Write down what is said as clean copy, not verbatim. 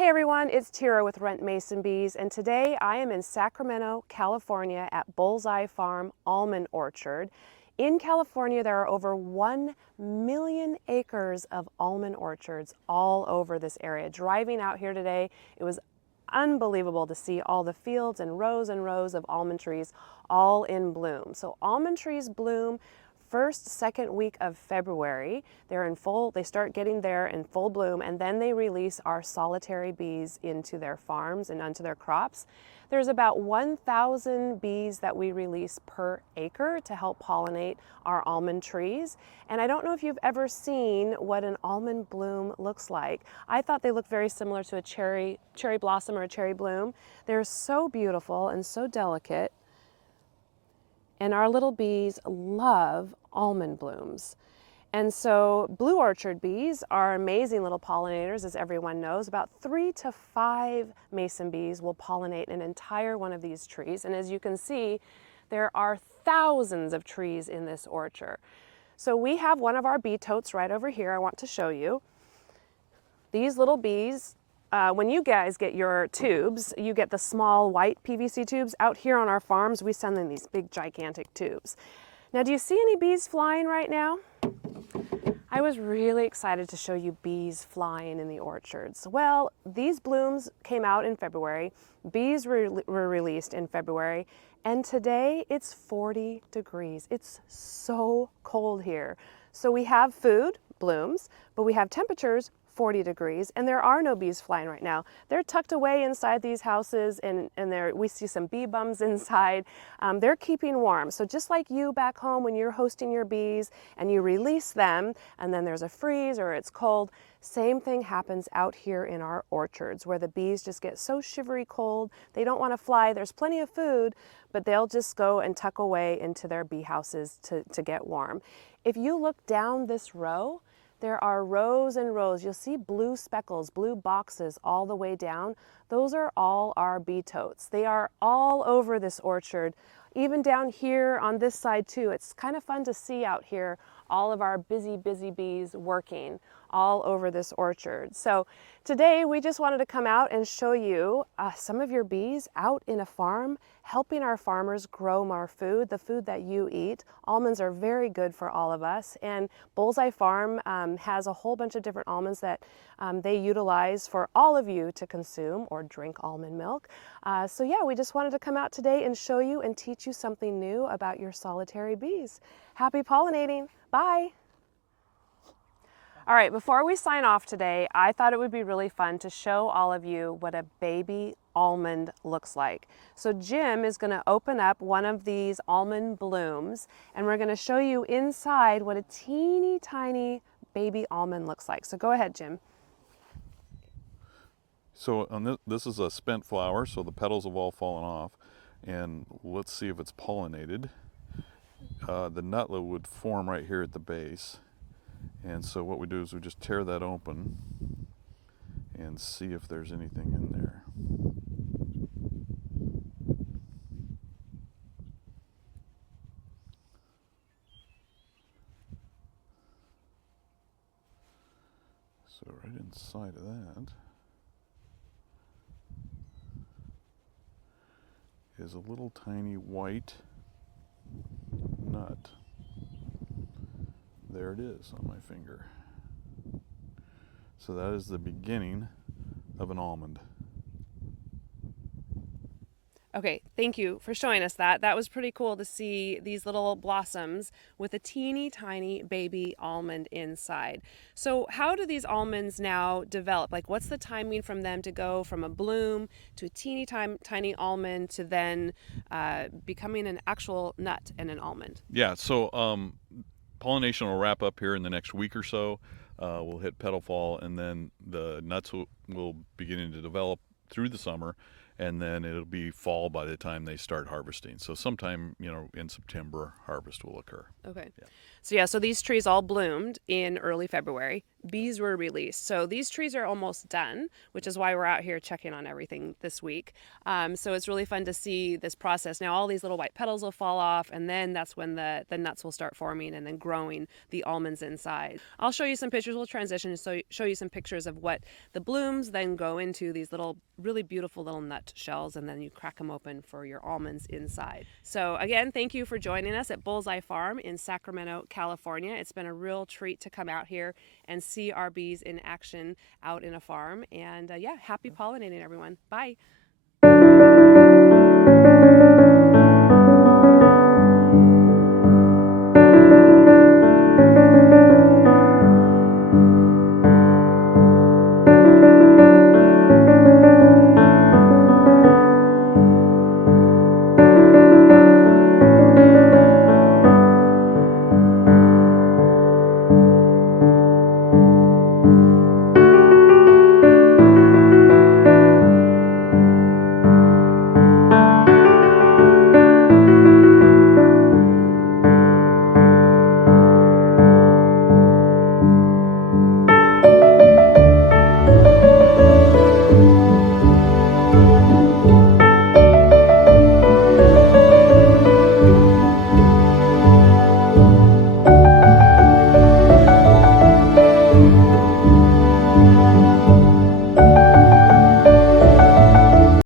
Hey everyone, it's Tira with Rent Mason Bees, and today I am in Sacramento, California at Bullseye Farm Almond Orchard. In California, there are over 1 million acres of almond orchards all over this area. Driving out here today, it was unbelievable to see all the fields and rows of almond trees all in bloom. So almond trees bloom first, second week of February. They start getting there in full bloom, and then they release our solitary bees into their farms and onto their crops. There's about 1,000 bees that we release per acre to help pollinate our almond trees. And I don't know if you've ever seen what an almond bloom looks like. I thought they looked very similar to a cherry blossom or a cherry bloom. They're so beautiful and so delicate. And our little bees love almond blooms. And so blue orchard bees are amazing little pollinators, as everyone knows. About 3 to 5 mason bees will pollinate an entire one of these trees. And as you can see, there are thousands of trees in this orchard. So we have one of our bee totes right over here I want to show you. These little bees, when you guys get your tubes, you get the small white PVC tubes. Out here on our farms, we send them these big gigantic tubes. Now, do you see any bees flying right now? I was really excited to show you bees flying in the orchards. Well, these blooms came out in February. Bees were released in February, and today it's 40 degrees. It's so cold here. So we have food, blooms, but we have temperatures 40 degrees, and there are no bees flying right now. They're tucked away inside these houses, and we see some bee bums inside. They're keeping warm. So just like you back home when you're hosting your bees and you release them, and then there's a freeze or it's cold, same thing happens out here in our orchards where the bees just get so shivery cold. They don't want to fly. There's plenty of food, but they'll just go and tuck away into their bee houses to get warm. If you look down this row, there are rows and rows. You'll see blue speckles, blue boxes all the way down. Those are all our bee totes. They are all over this orchard, even down here on this side too. It's kind of fun to see out here all of our busy bees working all over this orchard. So today we just wanted to come out and show you some of your bees out in a farm, helping our farmers grow more food, the food that you eat. Almonds are very good for all of us, and Bullseye Farm has a whole bunch of different almonds that they utilize for all of you to consume or drink almond milk. So yeah, we just wanted to come out today and show you and teach you something new about your solitary bees. Happy pollinating. Bye. All right, before we sign off today, I thought it would be really fun to show all of you what a baby almond looks like. So Jim is going to open up one of these almond blooms, and we're going to show you inside what a teeny tiny baby almond looks like. So go ahead, Jim. So on this is a spent flower, so the petals have all fallen off, and let's see if it's pollinated. The nutlet would form right here at the base, and so what we do is we just tear that open and see if there's anything in there. So right inside of that is a little tiny white nut. There it is on my finger. So that is the beginning of an almond. Okay, thank you for showing us that. That was pretty cool to see these little blossoms with a teeny tiny baby almond inside. So how do these almonds now develop? Like, what's the timing from them to go from a bloom to a teeny tiny almond to then becoming an actual nut and an almond? Yeah, so pollination will wrap up here in the next week or so. We'll hit petal fall, and then the nuts will begin to develop through the summer, and then it'll be fall by the time they start harvesting. So sometime, in September, harvest will occur. Okay. Yeah. So these trees all bloomed in early February. bees were released. So these trees are almost done, which is why we're out here checking on everything this week. So it's really fun to see this process. Now all these little white petals will fall off, and then that's when the nuts will start forming and then growing the almonds inside. I'll show you some pictures. We'll transition and show you some pictures of what the blooms then go into these little, really beautiful little nut shells, and then you crack them open for your almonds inside. So again, thank you for joining us at Bullseye Farm in Sacramento, California. It's been a real treat to come out here and see our bees in action out in a farm. And yeah, happy pollinating, everyone. Bye.